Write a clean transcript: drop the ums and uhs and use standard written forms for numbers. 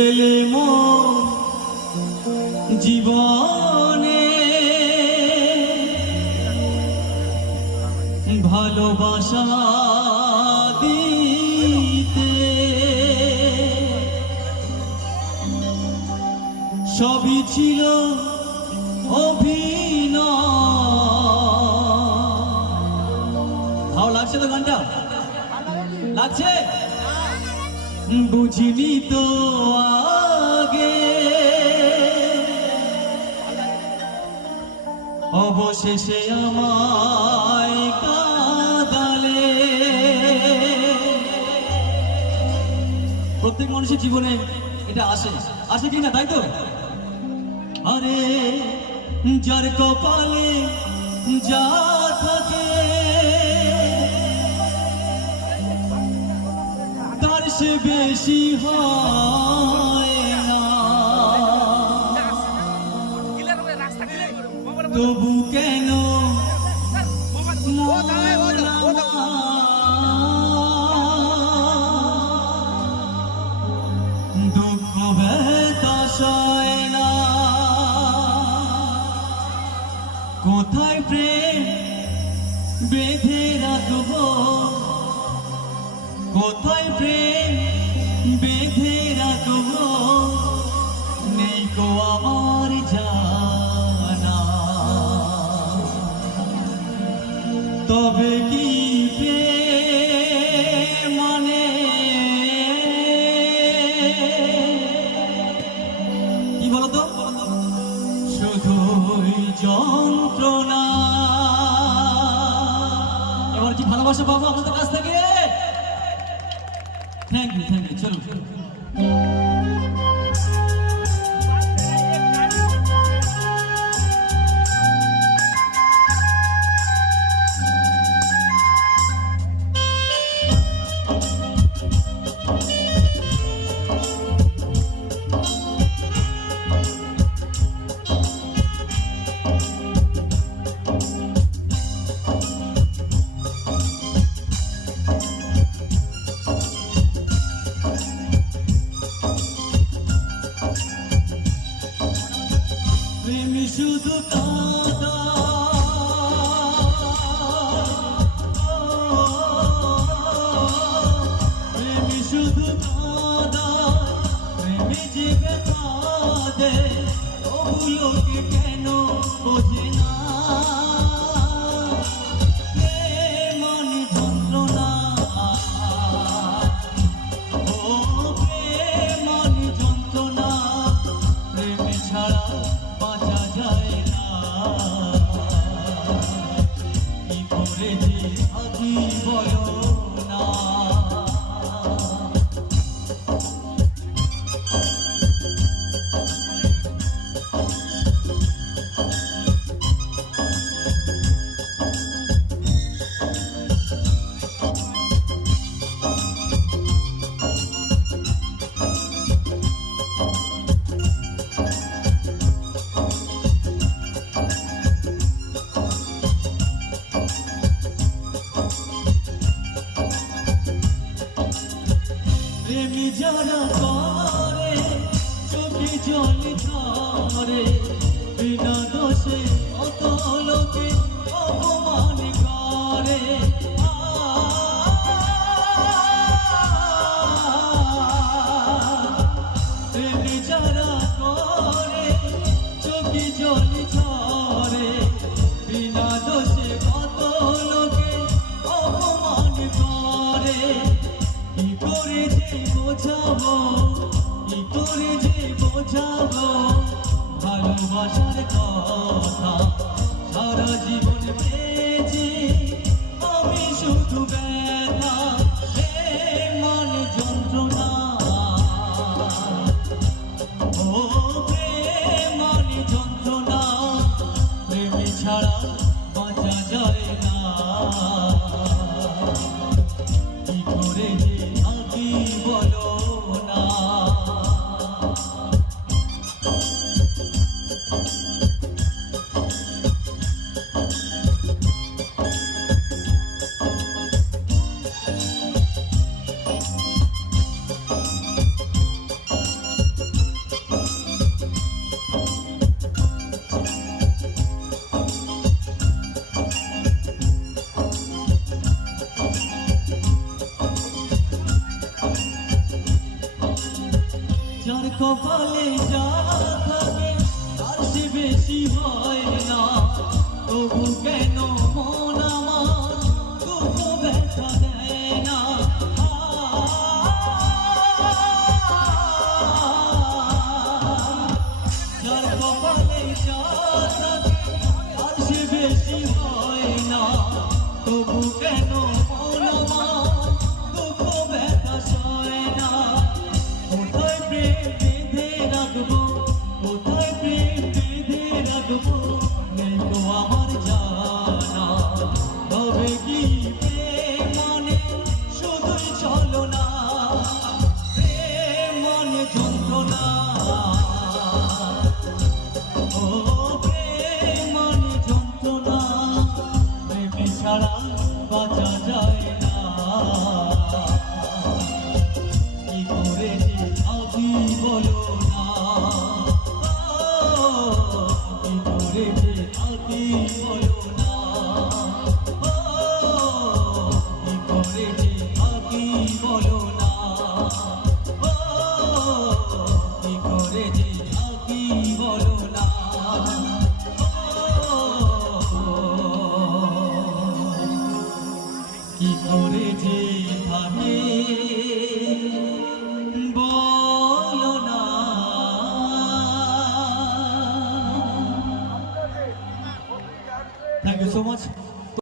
এলে মোর জীবনে ভালোবাসা দিতে, সবই ছিল অভিনয়। ভালো লাগছে তো গানটা? লাগছে? বুঝিনি তো আগে, অবশেষে আমায় কাঁদালে। প্রত্যেক মানুষের জীবনে এটা আসে, আসে কি না, তাই তো? আরে যার কপালে যা থাকে তার সে বেশি হয় না, তবু কেন দুঃখ ব্যথা সয় না। কোথায় প্রেম বেঁধে রাখবো, কোথায় প্রেম বেঁধে রাখবো, নেই কো আমার জানা। তবে কি প্রেম মানে, কি বলতো? শুধুই যন্ত্রণা। এবার কি ভালোবাসা পাবো আপনাদের কাছ থেকে? Thank you, thank you. চলো শুধু কাঁদা, প্রেমী শুধু কাঁদা, প্রেমী যে ব্যথা দেয় ওগুলোকে কেন বোঝে না। প্রেম যন্ত্রণা, ও প্রেম যন্ত্রণা, প্রেম ছাড়া বাঁচা যায় না। কি করে যে থাকি বলো না। প্রেমী যারা করে চোখে জল ঝরে, বিনা দোষে কত লোকে অপমান করে। প্রেমী যারা করে চোখে জল ঝরে, বিনা দোষে কত লোকে অপমান করে। কি করে যে বোঝাবো, কি করে যে বোঝাবো ভালোবাসার কথা। সারা জীবন পেয়েছি আমি শুধু ব্যথা, মন যন্ত্রণা। ও প্রেম যন্ত্রণা, প্রেমী ছাড়া বাঁচা যায় না। কি করে যে থাকি বলো না। কপালে যা থাকে তার সে বেশি হয় না, তবু কেন মন আমার দুঃখ ব্যথা দেয় না। যার কপালে যা থাকে তার সে বেশি হয় না, তবু কেন মন আমার দুঃখ ব্যথা সয় না। কোথায় প্রেম বেঁধে রাখবো, কোথায় প্রেম বেঁধে রাখবো, নেই তো আমার জানা। তবে কি প্রেম মানে শুধুই ছলনা, প্রেম মানে যন্ত্রণা। ও প্রেম মানে যন্ত্রণা, প্রেম ছাড়া বাঁচা যায় না। কি করে যে থাকি বলো না, কি করে যে থাকি বলো না, কি করে যে থাকি বলো না, কি করে যে থাকি বলো না। কি করে যে থাকে বলো না। Thank you so much.